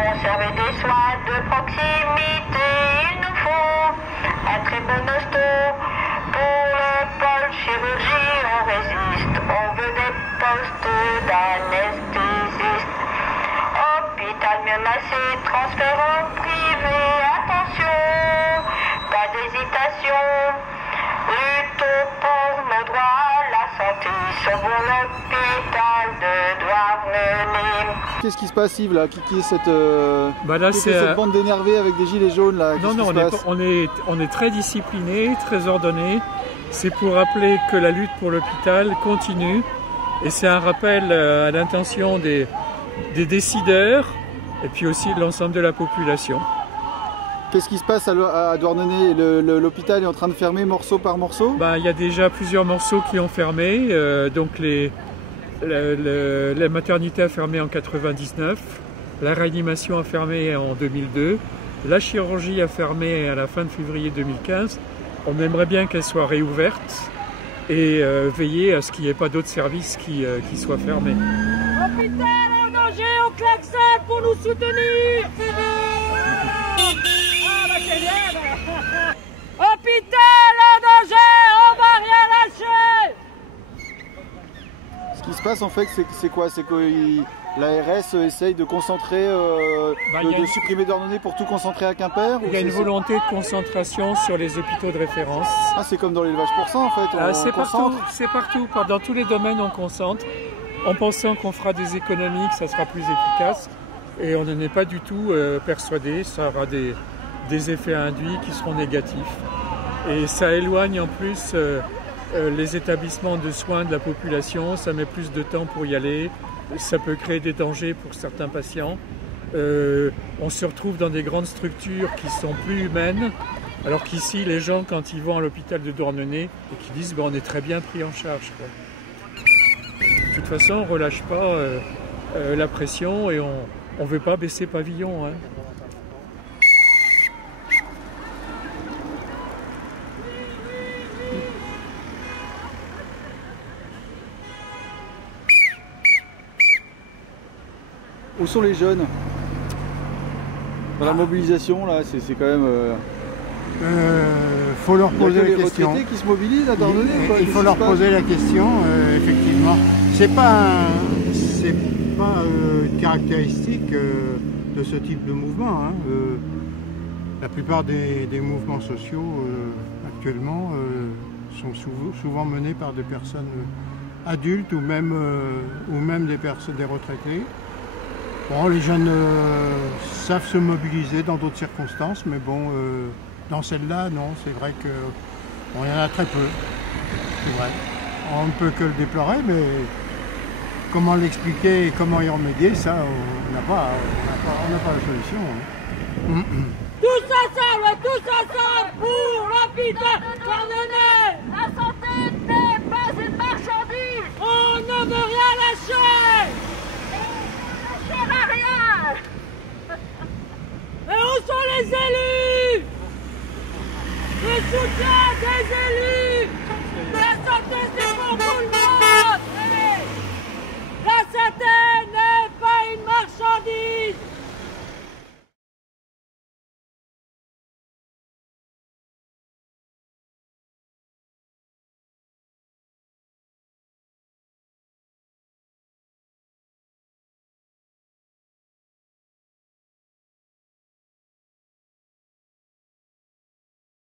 conserver des soins de proximité, il nous faut un très bon hosto. Pour le pôle chirurgie, on résiste. On veut des postes d'anesthésiste. Hôpital mieux massé, transfert au privé. Attention, pas d'hésitation. Luttons pour nos droits, la santé. Sauvons l'hôpital de Douarnenez. Qu'est-ce qui se passe, Yves, là? Qui est cette, cette bande d'énervés avec des gilets jaunes là? Non, on est très disciplinés, très ordonnés. C'est pour rappeler que la lutte pour l'hôpital continue. Et c'est un rappel à l'intention des décideurs et puis aussi de l'ensemble de la population. Qu'est-ce qui se passe à Douarnenez? L'hôpital est en train de fermer morceau par morceau? Il y a déjà plusieurs morceaux qui ont fermé. Donc la maternité a fermé en 99, la réanimation a fermé en 2002, la chirurgie a fermé à la fin de février 2015. On aimerait bien qu'elle soit réouverte et veiller à ce qu'il n'y ait pas d'autres services qui soient fermés. Hôpital en danger, on klaxonne pour nous soutenir. Hôpital en danger, on va rien lâcher. Ce qui se passe en fait, c'est quoi? C'est que l'ARS essaye de concentrer, de supprimer Douarnenez pour tout concentrer à Quimper? Il y a une volonté de concentration sur les hôpitaux de référence. Ah, c'est comme dans l'élevage porcin en fait? C'est partout, dans tous les domaines on concentre, en pensant qu'on fera des économies, que ça sera plus efficace. Et on n'en est pas du tout persuadé, ça aura des effets induits qui seront négatifs. Et ça éloigne en plus les établissements de soins de la population, ça met plus de temps pour y aller, ça peut créer des dangers pour certains patients. On se retrouve dans des grandes structures qui sont plus humaines, alors qu'ici les gens quand ils vont à l'hôpital de Douarnenez et qui disent on est très bien pris en charge, quoi. De toute façon on ne relâche pas la pression et on ne veut pas baisser pavillon, hein. Où sont les jeunes dans la mobilisation là? C'est quand même. Faut leur poser la question. Les retraités qui se mobilisent à Douarnenez, quoi. Il faut leur poser la question, effectivement. C'est pas une caractéristique de ce type de mouvement, hein. La plupart des mouvements sociaux actuellement sont souvent menés par des personnes adultes ou même des retraités. Bon, les jeunes savent se mobiliser dans d'autres circonstances, mais bon, dans celle-là, non, c'est vrai qu'il y en a très peu. C'est vrai. On ne peut que le déplorer, mais comment l'expliquer et comment y remédier, ça, on n'a pas la solution, hein. Tous ensemble pour l'hôpital Douarnenez. La santé n'est pas une marchandise. On ne veut rien lâcher. Rien. Et où sont les élus? Le soutien des élus. La santé c'est pour tout le monde. La santé